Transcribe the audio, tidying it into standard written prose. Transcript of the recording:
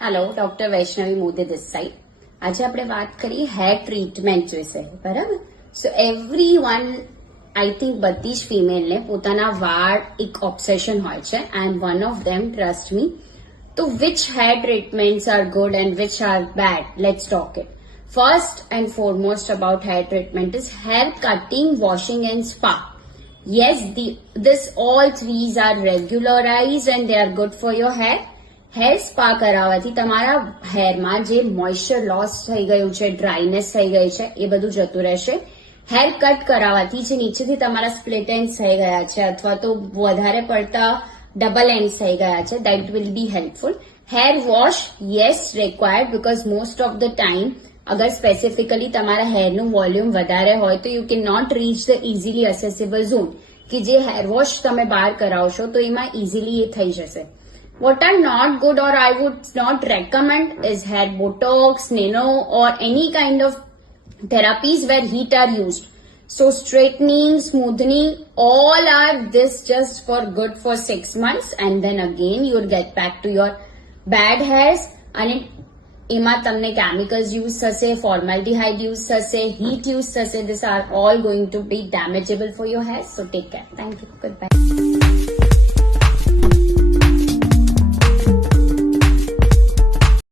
Hello, doctor Vaishnavi Modi this side. આજે આપણે વાત કરીએ હેર ટ્રીટમેન્ટ વિશે, બરાબર? So everyone, I think બધી જ ફિમેલને પોતાના વાળ એક ઓબ્સેશન હોય છે and one of them, trust me. તો which hair treatments are good and which are bad? Let's talk it. First and foremost about hair treatment is hair cutting, washing and spa. Yes, this all threes are regularized and they are good for your hair. Hair spa કરાવવાથી તમારા હેરમાં જે moisture loss થઈ ગયું છે, dryness થઈ ગઈ છે, એ બધું જતું રહેશે. હેર કટ કરાવવાથી જે નીચેથી તમારા સ્પ્લિટ એન્ડ્સ થઈ ગયા છે અથવા તો વધારે પડતા ડબલ એન્ડ્સ થઈ ગયા છે, that will be helpful. Hair wash, yes, required, because most of the time અગર સ્પેસિફિકલી તમારા હેરનું વોલ્યુમ વધારે હોય તો you can not reach the easily accessible zone, કે જે હેર વોશ તમે બહાર કરાવશો તો એમાં ઇઝીલી એ થઈ જશે. What are not good or I would not recommend is hair botox, nano or any kind of therapies where heat are used. So straightening, smoothening, all are this just for good for 6 months and then again you'll get back to your bad hairs. And એમાં તમને chemicals use થશે, formaldehyde use થશે, heat use થશે. These are all going to be damageable for your hair. So take care. Thank you. Goodbye.